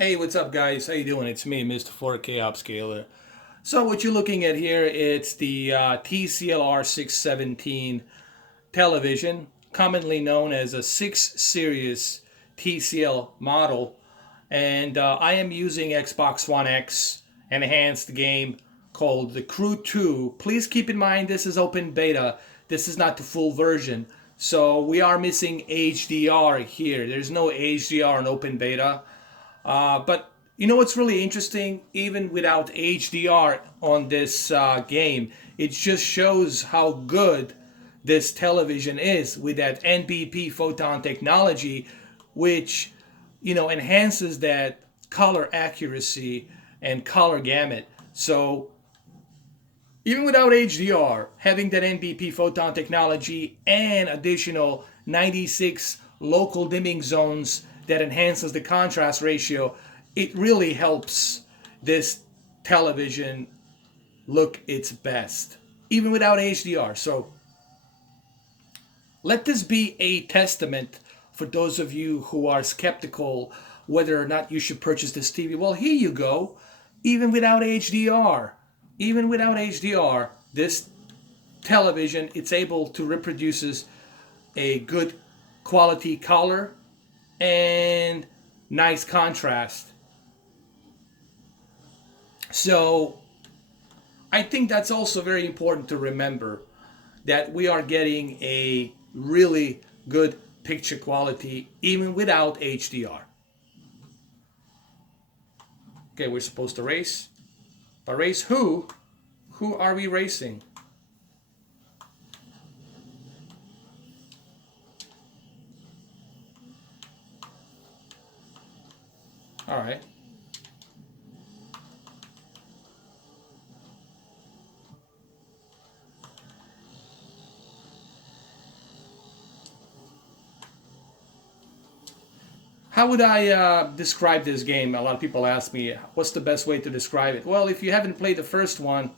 Hey, what's up, guys? How you doing? It's me, Mr. 4K Upscaler. So what you're looking at here, it's the TCL R617 television, commonly known as a 6 Series TCL model. And I am using Xbox One X enhanced game called The Crew 2. Please keep in mind this is open beta. This is not the full version. So we are missing HDR here. There's no HDR in open beta. But you know what's really interesting? Even without HDR on this game, it just shows how good this television is with that NBP photon technology, which enhances that color accuracy and color gamut. So even without HDR, having that NBP photon technology and additional 96 local dimming zones that enhances the contrast ratio, it really helps this television look its best, even without HDR. So let this be a testament for those of you who are skeptical whether or not you should purchase this TV. Well, here you go. Even without HDR, this television, it's able to reproduces a good quality color and nice contrast. So I think that's also very important to remember that we are getting a really good picture quality even without HDR. Okay, we're supposed to race. But race who? Who are we racing? All right. How would I describe this game? A lot of people ask me, what's the best way to describe it? Well, if you haven't played the first one,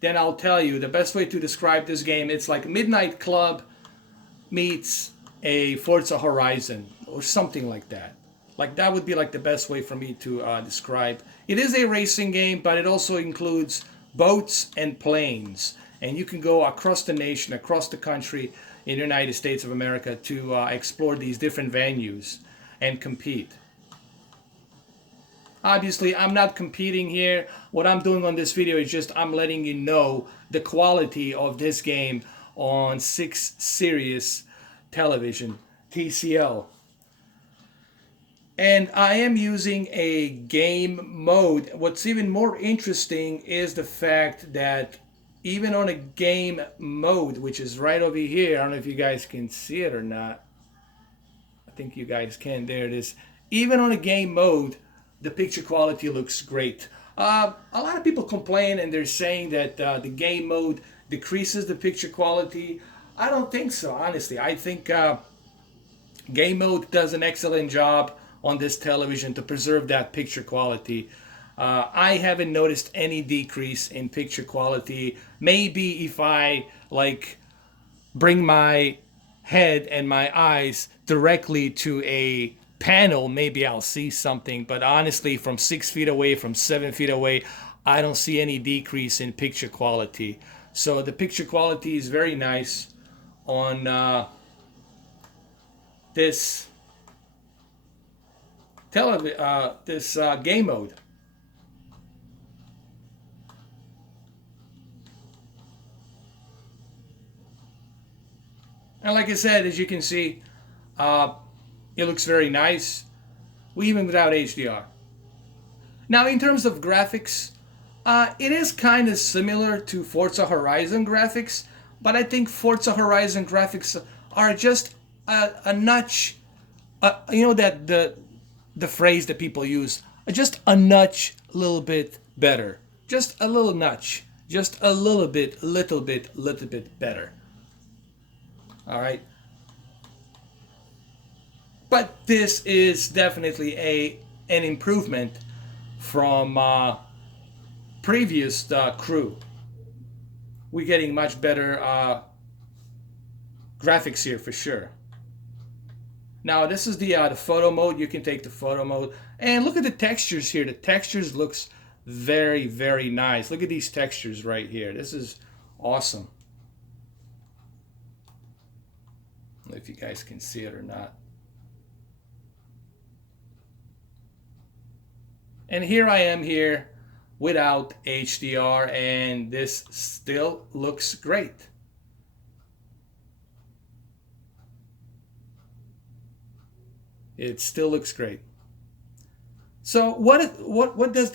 then I'll tell you the best way to describe this game. It's like Midnight Club meets a Forza Horizon or something like that. Like that would be like the best way for me to describe. It is a racing game, but it also includes boats and planes, and you can go across the nation, across the country in the United States of America to explore these different venues and compete. Obviously, I'm not competing here. What I'm doing on this video is just I'm letting you know the quality of this game on 6 Series television, TCL. And I am using a game mode. What's even more interesting is the fact that even on a game mode, which is right over here, I don't know if you guys can see it or not. I think you guys can. There it is. Even on a game mode, the picture quality looks great. A lot of people complain and they're saying that the game mode decreases the picture quality. I don't think so, honestly. I think game mode does an excellent job on this television to preserve that picture quality. I haven't noticed any decrease in picture quality. Maybe if I like bring my head and my eyes directly to a panel, maybe I'll see something. But honestly, from 6 feet away, from 7 feet away, I don't see any decrease in picture quality. So the picture quality is very nice on this game mode. And like I said, as you can see, uh, it looks very nice, even without HDR. Now, in terms of graphics, it is kind of similar to Forza Horizon graphics, but I think Forza Horizon graphics are just a notch. You know that the phrase that people use, just a notch, a little bit better, just a little notch, just a little bit better. All right. But this is definitely an improvement from previous crew. We're getting much better graphics here for sure. Now this is the photo mode. You can take the photo mode and look at the textures here. The textures looks very, very nice. Look at these textures right here. This is awesome. I don't know if you guys can see it or not. And here I am here without HDR, and this still looks great. It still looks great. So what does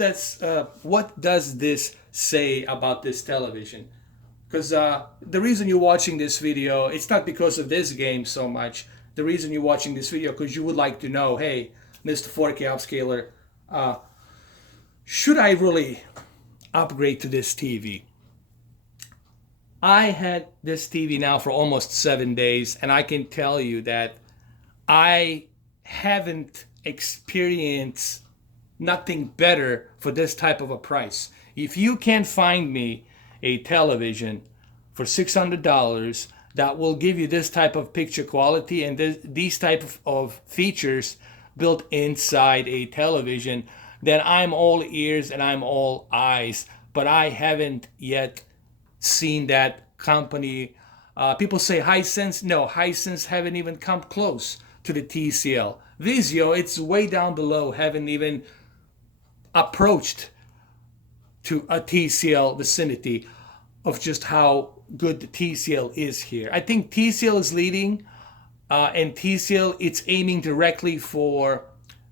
this say about this television? Because the reason you're watching this video, it's not because of this game so much. The reason you're watching this video because you would like to know, hey, Mr. 4K Upscaler, should I really upgrade to this TV? I had this TV now for almost 7 days, and I can tell you that I haven't experienced nothing better for this type of a price. If you can find me a television for $600 that will give you this type of picture quality and these type of features built inside a television, then I'm all ears and I'm all eyes. But I haven't yet seen that company. People say Hisense. No, Hisense haven't even come close to the TCL. Vizio, it's way down below, haven't even approached to a TCL vicinity of just how good the TCL is here. I think TCL is leading, and TCL, it's aiming directly for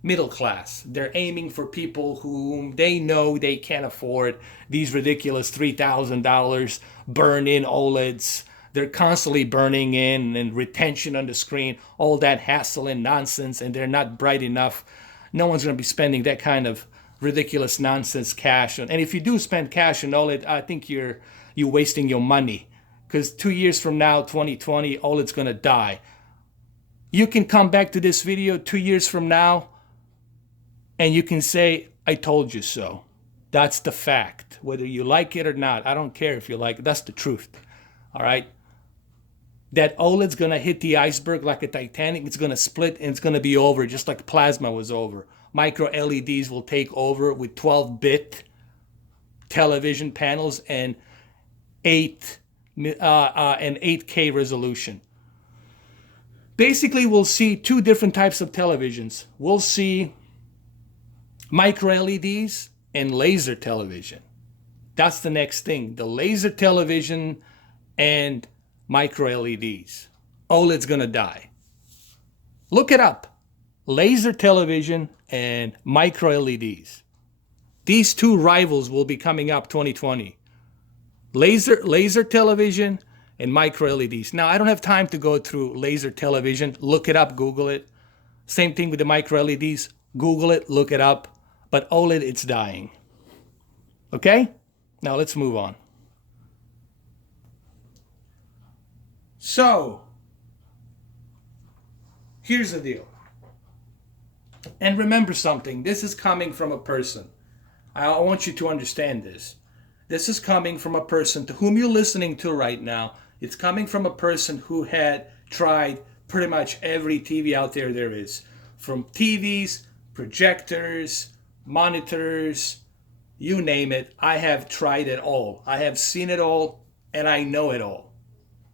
middle class. They're aiming for people whom they know they can't afford these ridiculous $3,000 burn-in OLEDs. They're constantly burning in and retention on the screen, all that hassle and nonsense, and they're not bright enough. No one's going to be spending that kind of ridiculous nonsense cash. And if you do spend cash on OLED, I think you're wasting your money. Because 2 years from now, 2020, OLED's going to die. You can come back to this video 2 years from now, and you can say, I told you so. That's the fact. Whether you like it or not, I don't care if you like it. That's the truth. All right? That OLED's going to hit the iceberg like a Titanic. It's going to split and it's going to be over just like plasma was over. Micro LEDs will take over with 12-bit television panels and 8K resolution. Basically, we'll see two different types of televisions. We'll see micro LEDs and laser television. That's the next thing. The laser television and micro LEDs. OLED's gonna die. Look it up. Laser television and micro LEDs. These two rivals will be coming up 2020. Laser television and micro LEDs. Now, I don't have time to go through laser television. Look it up, Google it. Same thing with the micro LEDs. Google it, look it up. But OLED, it's dying. Okay? Now let's move on. So, here's the deal. And remember something. This is coming from a person. I want you to understand this. This is coming from a person to whom you're listening to right now. It's coming from a person who had tried pretty much every TV out there is. From TVs, projectors, monitors, you name it. I have tried it all. I have seen it all, and I know it all.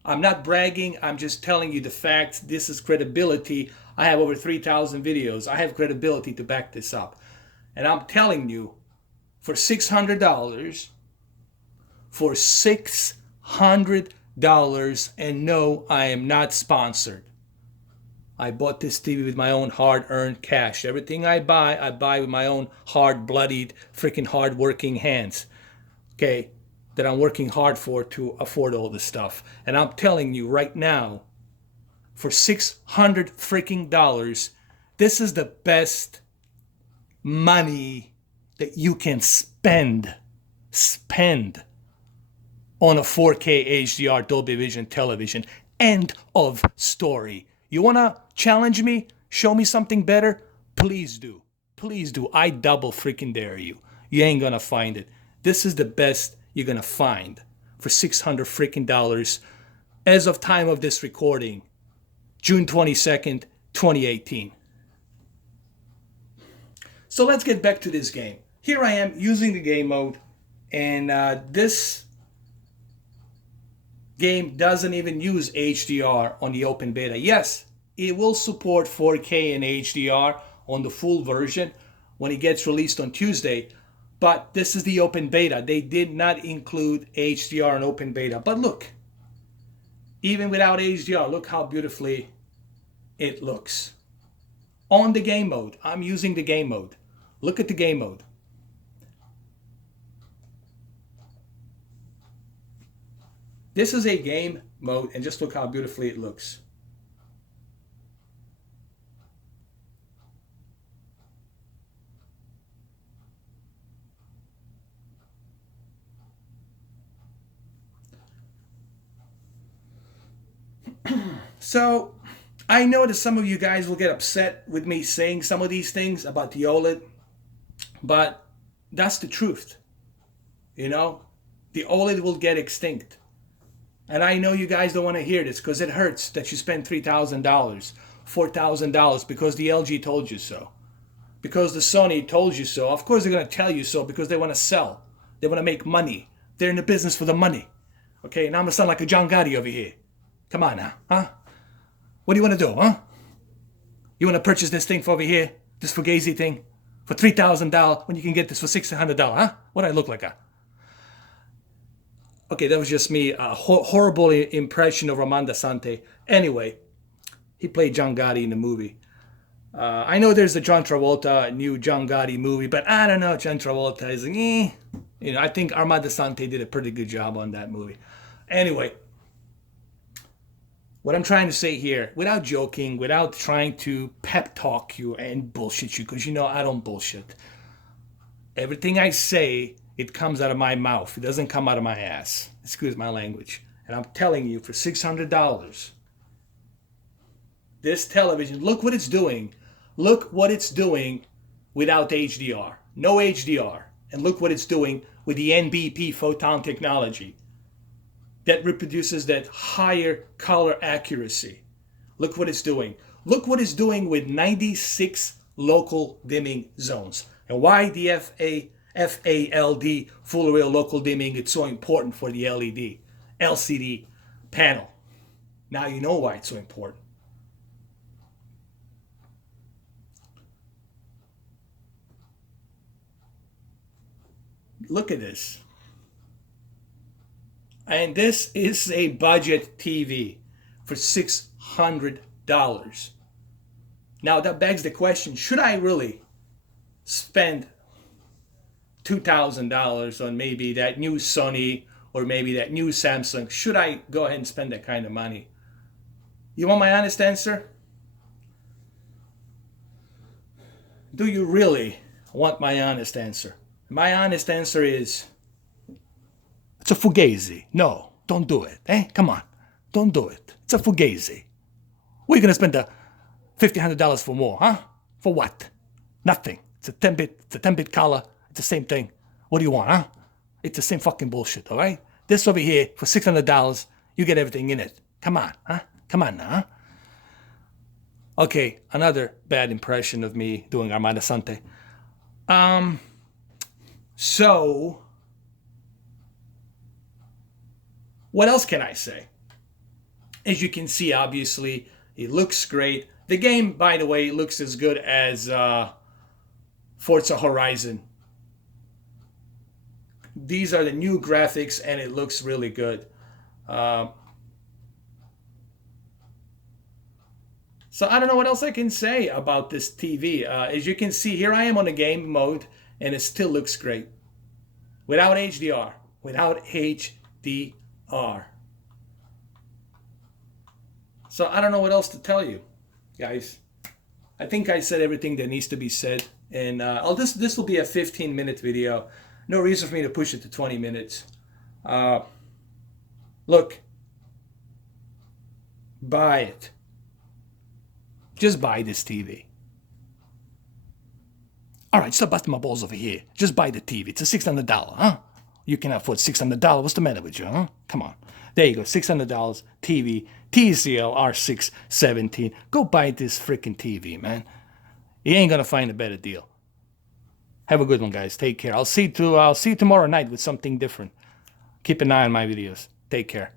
I'm not bragging. I'm just telling you the facts. This is credibility. I have over 3,000 videos. I have credibility to back this up. And I'm telling you, for $600, for $600, and no, I am not sponsored. I bought this TV with my own hard-earned cash. Everything I buy with my own hard-bloodied, freaking hard-working hands. Okay? That I'm working hard for to afford all this stuff. And I'm telling you right now, for $600 freaking dollars, this is the best money that you can spend on a 4K HDR Dolby Vision television. End of story. You want to challenge me? Show me something better? Please do. Please do. I double freaking dare you. You ain't going to find it. This is the best you're going to find for $600 freaking dollars as of time of this recording, June 22nd, 2018. So let's get back to this game. Here I am using the game mode, and this game doesn't even use HDR on the open beta. Yes, it will support 4K and HDR on the full version when it gets released on Tuesday, but this is the open beta. They did not include HDR in open beta. But look, even without HDR, look how beautifully it looks. On the game mode, I'm using the game mode. Look at the game mode. This is a game mode, and just look how beautifully it looks. So, I know that some of you guys will get upset with me saying some of these things about the OLED, but that's the truth. You know, the OLED will get extinct. And I know you guys don't want to hear this because it hurts that you spend $3,000, $4,000 because the LG told you so. Because the Sony told you so. Of course they're going to tell you so because they want to sell. They want to make money. They're in the business for the money. Okay, now I'm going to sound like a John Gotti over here. Come on now, huh? What do you want to do, huh? You want to purchase this thing for over here? This Fugazi thing? For $3,000 when you can get this for $600, huh? What do I look like? Okay, that was just me. A horrible impression of Armando Sante. Anyway, he played John Gotti in the movie. I know there's the John Travolta new John Gotti movie, but I don't know. John Travolta is, You know, I think Armando Sante did a pretty good job on that movie. Anyway, what I'm trying to say here, without joking, without trying to pep talk you and bullshit you, because you know I don't bullshit. Everything I say, it comes out of my mouth. It doesn't come out of my ass. Excuse my language. And I'm telling you, for $600, this television, look what it's doing. Look what it's doing without HDR. No HDR. And look what it's doing with the NBP photon technology that reproduces that higher color accuracy. Look what it's doing. Look what it's doing with 96 local dimming zones. And why the FALD, full array local dimming, it's so important for the LCD panel. Now you know why it's so important. Look at this. And this is a budget TV for $600. Now that begs the question, should I really spend $2,000 on maybe that new Sony or maybe that new Samsung? Should I go ahead and spend that kind of money? You want my honest answer? Do you really want my honest answer? My honest answer is, it's a Fugazi. No, don't do it. Come on. Don't do it. It's a Fugazi. What are you going to spend the $1,500 for more, huh? For what? Nothing. It's a 10-bit color. It's the same thing. What do you want, huh? It's the same fucking bullshit, all right? This over here, for $600, you get everything in it. Come on, huh? Come on now, huh? Okay, another bad impression of me doing Armando Sante. So, what else can I say? As you can see, obviously, it looks great. The game, by the way, looks as good as Forza Horizon. These are the new graphics, and it looks really good. So I don't know what else I can say about this TV. As you can see, here I am on the game mode, and it still looks great. Without HDR. Without HDR. So I don't know what else to tell you, guys. I think I said everything that needs to be said. And this will be a 15-minute video. No reason for me to push it to 20 minutes. Look. Buy it. Just buy this TV. All right, stop busting my balls over here. Just buy the TV. It's a $600, huh? You can afford $600. What's the matter with you, huh? Come on. There you go, $600 TV, TCL R617. Go buy this freaking TV, man. You ain't gonna find a better deal. Have a good one, guys. Take care. I'll see you tomorrow night with something different. Keep an eye on my videos. Take care.